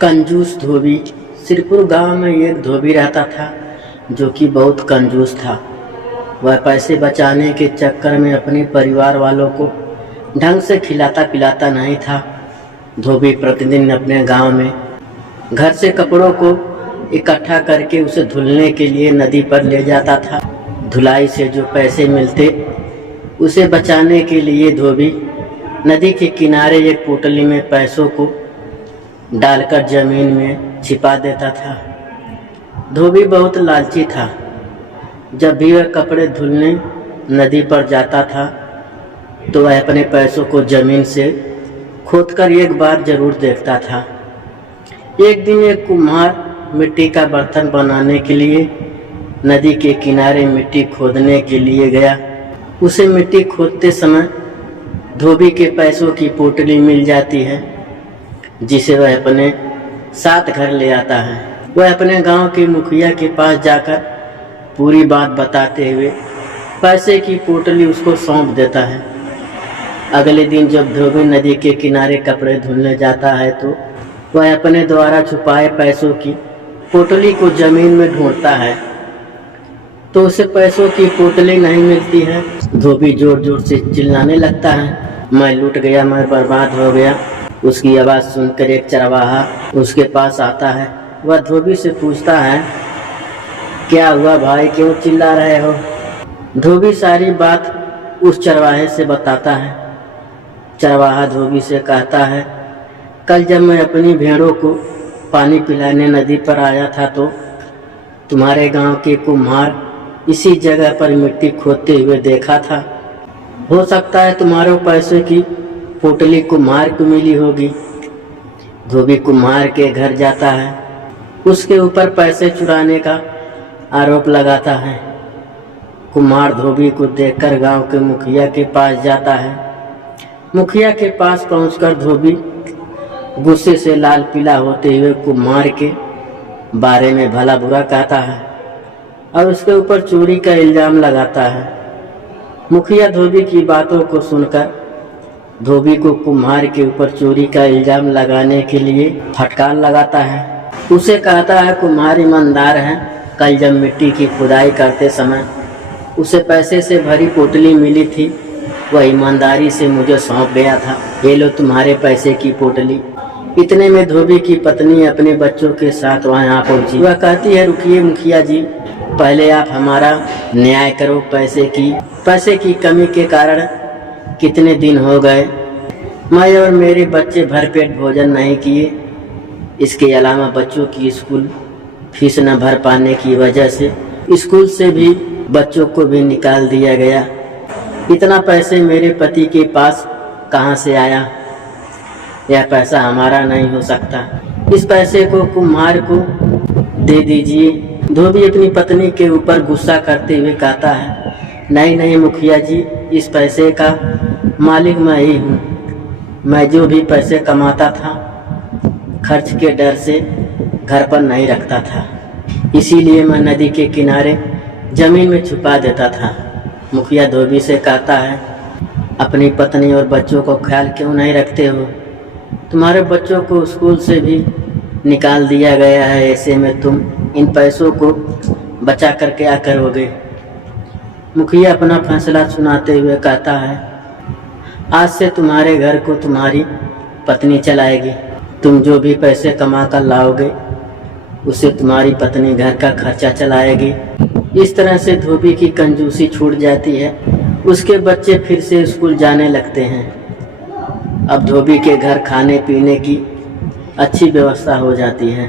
कंजूस धोबी। सिरपुर गांव में एक धोबी रहता था जो कि बहुत कंजूस था। वह पैसे बचाने के चक्कर में अपने परिवार वालों को ढंग से खिलाता पिलाता नहीं था। धोबी प्रतिदिन अपने गांव में घर से कपड़ों को इकट्ठा करके उसे धुलने के लिए नदी पर ले जाता था। धुलाई से जो पैसे मिलते उसे बचाने के लिए धोबी नदी के किनारे एक पोटली में पैसों को डालकर जमीन में छिपा देता था। धोबी बहुत लालची था। जब भी वह कपड़े धुलने नदी पर जाता था तो वह अपने पैसों को जमीन से खोदकर एक बार जरूर देखता था। एक दिन एक कुम्हार मिट्टी का बर्तन बनाने के लिए नदी के किनारे मिट्टी खोदने के लिए गया। उसे मिट्टी खोदते समय धोबी के पैसों की पोटली मिल जाती है, जिसे वह अपने साथ घर ले आता है। वह अपने गांव के मुखिया के पास जाकर पूरी बात बताते हुए पैसे की पोटली उसको सौंप देता है। अगले दिन जब धोबी नदी के किनारे कपड़े धुलने जाता है तो वह अपने द्वारा छुपाए पैसों की पोटली को जमीन में ढूंढता है तो उसे पैसों की पोटली नहीं मिलती है। धोबी जोर जोर से चिल्लाने लगता है, मैं लूट गया, मैं बर्बाद हो गया। उसकी आवाज़ सुनकर एक चरवाहा उसके पास आता है। वह धोबी से पूछता है, क्या हुआ भाई, क्यों चिल्ला रहे हो? धोबी सारी बात उस चरवाहे से बताता है। चरवाहा धोबी से कहता है, कल जब मैं अपनी भेड़ों को पानी पिलाने नदी पर आया था तो तुम्हारे गांव के कुम्हार इसी जगह पर मिट्टी खोदते हुए देखा था। हो सकता है तुम्हारे पैसे की पोटली कुम्हार को मिली होगी। धोबी कुम्हार के घर जाता है, उसके ऊपर पैसे चुराने का आरोप लगाता है। कुम्हार धोबी को देखकर गांव के मुखिया के पास जाता है। मुखिया के पास पहुंचकर धोबी गुस्से से लाल पीला होते हुए कुम्हार के बारे में भला बुरा कहता है और उसके ऊपर चोरी का इल्ज़ाम लगाता है। मुखिया धोबी की बातों को सुनकर धोबी को कुम्हार के ऊपर चोरी का इल्ज़ाम लगाने के लिए फटकार लगाता है। उसे कहता है, कुम्हार ईमानदार है। कल जब मिट्टी की खुदाई करते समय उसे पैसे से भरी पोटली मिली थी, वह ईमानदारी से मुझे सौंप गया था। ये लो तुम्हारे पैसे की पोटली। इतने में धोबी की पत्नी अपने बच्चों के साथ वहाँ पहुँची। वह कहती है, रुकिए मुखिया जी, पहले आप हमारा न्याय करो। पैसे की कमी के कारण कितने दिन हो गए मैं और मेरे बच्चे भरपेट भोजन नहीं किए। इसके अलावा बच्चों की स्कूल फीस न भर पाने की वजह से स्कूल से भी बच्चों को भी निकाल दिया गया। इतना पैसे मेरे पति के पास कहाँ से आया? यह पैसा हमारा नहीं हो सकता। इस पैसे को कुम्हार को दे दीजिए। धोबी अपनी पत्नी के ऊपर गुस्सा करते हुए कहता है, नहीं नहीं मुखिया जी, इस पैसे का मालिक मैं ही हूँ। मैं जो भी पैसे कमाता था खर्च के डर से घर पर नहीं रखता था, इसीलिए मैं नदी के किनारे जमीन में छुपा देता था। मुखिया धोबी से कहता है, अपनी पत्नी और बच्चों को ख्याल क्यों नहीं रखते हो? तुम्हारे बच्चों को स्कूल से भी निकाल दिया गया है, ऐसे में तुम इन पैसों को बचा कर क्या करोगे? मुखिया अपना फैसला सुनाते हुए कहता है, आज से तुम्हारे घर को तुम्हारी पत्नी चलाएगी। तुम जो भी पैसे कमा कर लाओगे उसे तुम्हारी पत्नी घर का खर्चा चलाएगी। इस तरह से धोबी की कंजूसी छूट जाती है। उसके बच्चे फिर से स्कूल जाने लगते हैं। अब धोबी के घर खाने पीने की अच्छी व्यवस्था हो जाती है।